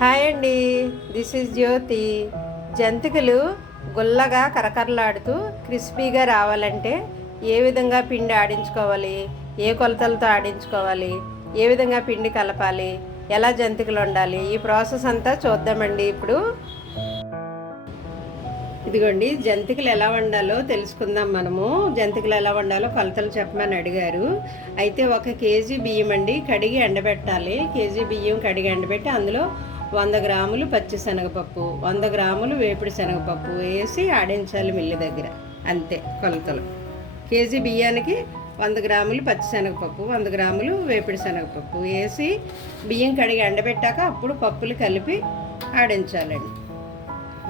Hi అండి. This is Jyothi. జంతికలు గుల్లగా కరకరలాడుతూ క్రిస్పీగా రావాలంటే ఏ విధంగా పిండి ఆడించుకోవాలి? ఏ కొలతలతో ఆడించుకోవాలి? ఏ విధంగా పిండి కలపాలి? ఎలా జంతికలు ఉండాలి ఈ ప్రాసెస్ అంతా చూద్దామండి ఇప్పుడు. ఇదిగోండి జంతికలు ఎలా వండాలో తెలుసుకుందాం మనము. జంతికలు ఎలా వండాలో కొలతలు చెప్పమని అడిగారు. అయితే ఒక కేజీ బియ్యం అండి కడిగి ఎండబెట్టాలి. కేజీ బియ్యం కడిగి ఎండబెట్టి అందులో వంద గ్రాములు పచ్చి శనగపప్పు వంద గ్రాములు వేపుడు శనగపప్పు వేసి ఆడించాలి మిల్లి దగ్గర. అంతే కొలతలు. కేజీ బియ్యానికి వంద గ్రాములు పచ్చిశనగపప్పు వంద గ్రాములు వేపుడు శనగపప్పు వేసి బియ్యం కడిగి ఎండబెట్టాక అప్పుడు పప్పులు కలిపి ఆడించాలండి.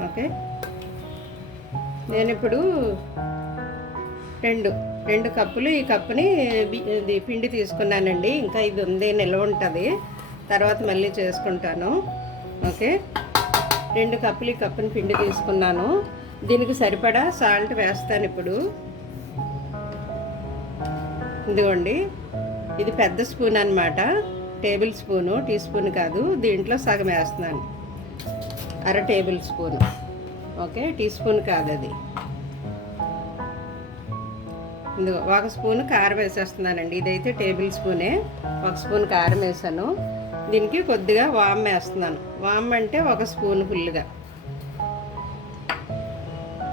ఓకే? నేను ఇప్పుడు రెండు రెండు కప్పులు ఈ కప్పుని బి- ఇది పిండి తీసుకున్నానండి. ఇంకా ఇది ఉంది నిల్వ ఉంటుంది. తర్వాత మళ్ళీ చేసుకుంటాను. ఓకే. రెండు కప్పులు ఈ కప్పుని పిండి తీసుకున్నాను. దీనికి సరిపడా సాల్ట్ వేస్తాను ఇప్పుడు. ఇదిగోండి. ఇది పెద్ద స్పూన్ అన్నమాట. టేబుల్ స్పూను టీ స్పూన్ కాదు. దీంట్లో సగం వేస్తున్నాను. అర tablespoon. Okay. Teaspoon కాదు అది. ఇందుగో ఒక స్పూన్ కారం వేసేస్తున్నానండి. ఇదైతే టేబుల్ స్పూనే. ఒక స్పూన్ కారం వేసాను. దీనికి కొద్దిగా వామ్ వేస్తున్నాను. వామ్ అంటే ఒక స్పూన్ ఫుల్గా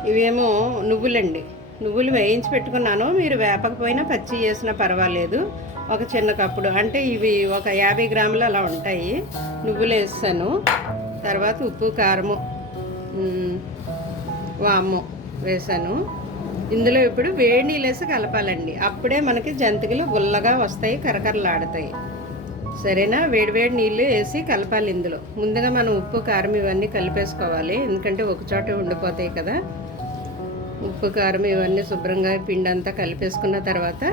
ఇవేమో నువ్వులండి. నువ్వులు వేయించి పెట్టుకున్నాను. మీరు వేపకపోయినా పచ్చి చేసినా పర్వాలేదు. ఒక చిన్న కప్పుడు. అంటే ఇవి ఒక యాభై గ్రాములు అలా ఉంటాయి. నువ్వులు వేస్తాను. తర్వాత ఉప్పు కారము వాము వేసాను. ఇందులో ఇప్పుడు వేడి నీళ్ళు వేసి కలపాలండి. అప్పుడే మనకి జంతికలు గుల్లగా వస్తాయి కరకరలాడతాయి. సరేనా? వేడివేడి నీళ్ళు వేసి కలపాలి ఇందులో. ముందుగా మనం ఉప్పు కారం ఇవన్నీ కలిపేసుకోవాలి. ఎందుకంటే ఒక చోట ఉండిపోతాయి కదా. ఉప్పు కారం ఇవన్నీ శుభ్రంగా పిండి అంతా కలిపేసుకున్న తర్వాత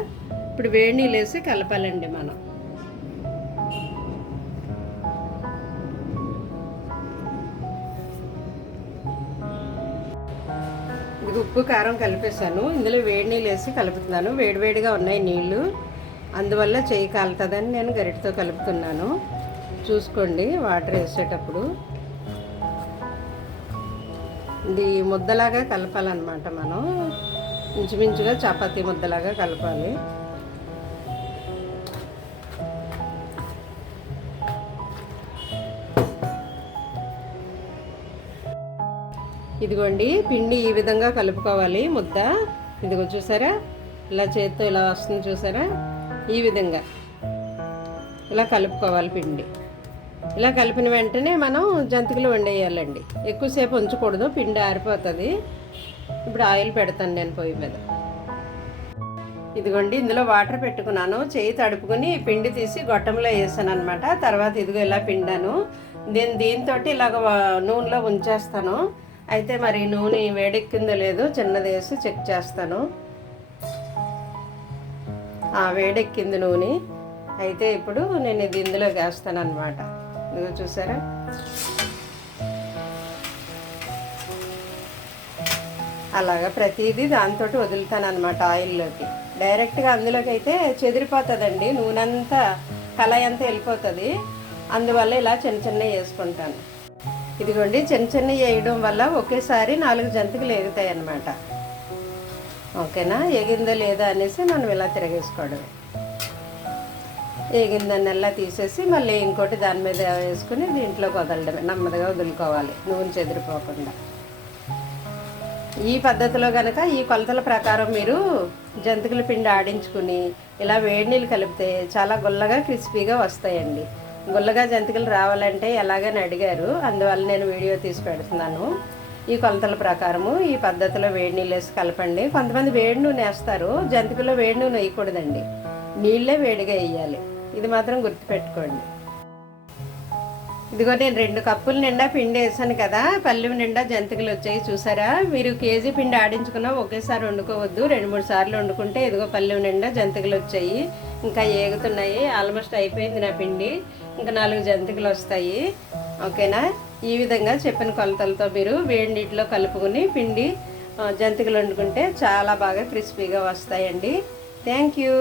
ఇప్పుడు వేడి నీళ్ళు వేసి కలపాలండి మనం. ఇది ఉప్పు కారం కలిపేసాను ఇందులో వేడి నీళ్ళు వేసి కలుపుతున్నాను. వేడివేడిగా ఉన్నాయి నీళ్ళు. అందువల్ల చేయి కాలుతుందని నేను గరిటతో కలుపుతున్నాను. చూసుకోండి వాటర్ వేసేటప్పుడు. ఇది ముద్దలాగా కలపాలన్నమాట మనం. ఇంచుమించుగా చపాతీ ముద్దలాగా కలపాలి. ఇదిగోండి పిండి ఈ విధంగా కలుపుకోవాలి ముద్ద. ఇదిగో చూసారా? ఇలా చేత్తో ఇలా వస్తుంది చూసారా? ఈ విధంగా. ఇలా కలుపుకోవాలి పిండి. ఇలా కలిపిన వెంటనే మనం జంతికలు వండేయాలండి. ఎక్కువసేపు ఉంచకూడదు పిండి ఆరిపోతుంది. ఇప్పుడు ఆయిల్ పెడతాను నేను పొయ్యి మీద. ఇదిగోండి ఇందులో వాటర్ పెట్టుకున్నాను. చేయి తడుపుకుని పిండి తీసి గొట్టంలో వేసాను అనమాట తర్వాత ఇదిగో ఇలా పిండాను. దీని దీంతో ఇలాగ నూనెలో ఉంచేస్తాను. అయితే మరి నూనె వేడెక్కిందో లేదో చిన్నది వేసి చెక్ చేస్తాను. వేడెక్కింది నూనె. అయితే ఇప్పుడు నేను ఇది ఇందులో వేస్తాను అనమాట ఇదిగో చూసారా? అలాగా ప్రతిదీ దాంతో వదులుతాను అనమాట ఆయిల్లోకి. డైరెక్ట్గా అందులోకి అయితే చెదిరిపోతుందండి. నూనె అంతా కళాయి అంతా వెళ్ళిపోతుంది. అందువల్ల ఇలా చిన్న చిన్న వేసుకుంటాను. ఇదిగోండి చిన్న చిన్న వేయడం వల్ల ఒకేసారి నాలుగు జంతికలు ఎగుతాయి అన్నమాట ఓకేనా? ఎగిందో లేదా అనేసి మనం ఇలా తిరగేసుకోవడమే. ఎలా తీసేసి మళ్ళీ ఇంకోటి దాని మీద వేసుకుని దీంట్లోకి వదలడమే. నెమ్మదిగా వదులుకోవాలి. నూనె చెదిరిపోకుండా. ఈ పద్ధతిలో కనుక ఈ కొలతల ప్రకారం మీరు జంతికల పిండి ఆడించుకుని ఇలా వేడి నీళ్ళు కలిపితే చాలా గుల్లగా క్రిస్పీగా వస్తాయండి. గుల్లగా జంతికలు రావాలంటే ఎలాగని అడిగారు. అందువల్ల నేను వీడియో తీసి పెడుతున్నాను. ఈ కొలతల ప్రకారము ఈ పద్ధతిలో వేడి నీళ్ళు వేసి కలపండి. కొంతమంది వేడి నూనె వేస్తారు. జంతికలో వేడి నూనె వేయకూడదండి. నీళ్ళే వేడిగా వేయాలి. ఇది మాత్రం గుర్తుపెట్టుకోండి. ఇదిగో నేను రెండు కప్పుల నిండా పిండి వేసాను కదా. పల్లెం నిండా జంతికలు వచ్చాయి చూసారా? మీరు కేజీ పిండి ఆడించుకున్నా ఒకేసారి వండుకోవద్దు. రెండు మూడు సార్లు వండుకుంటే ఇదిగో పల్లెం నిండా జంతికలు వచ్చాయి. ఇంకా ఏగుతున్నాయి. ఆల్మోస్ట్ అయిపోయింది నా పిండి. ఇంకా నాలుగు జంతికలు వస్తాయి. ఓకేనా? ఈ విధంగా చెప్పిన కొలతలతో మీరు వేడి నీటిలో కలుపుకొని పిండి జంతికలు వండుకుంటే చాలా బాగా క్రిస్పీగా వస్తాయండి. Thank you.